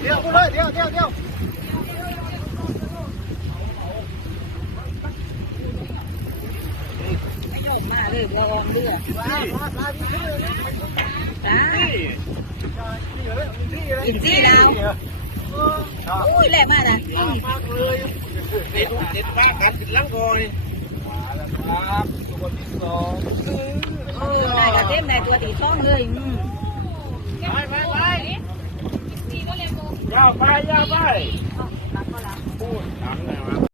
เดี๋ยวพูดเลยเดี๋ยวมาเลยลองเดือดอินซี่แล้วอุ้ยแหลมมากนะเด็ดป้าแปดสิบลังก่อนมาแล้วครับตัวที่สองนายกระเทียมนายตัวตีต้องเลยไปยาวไปพูดถังเลย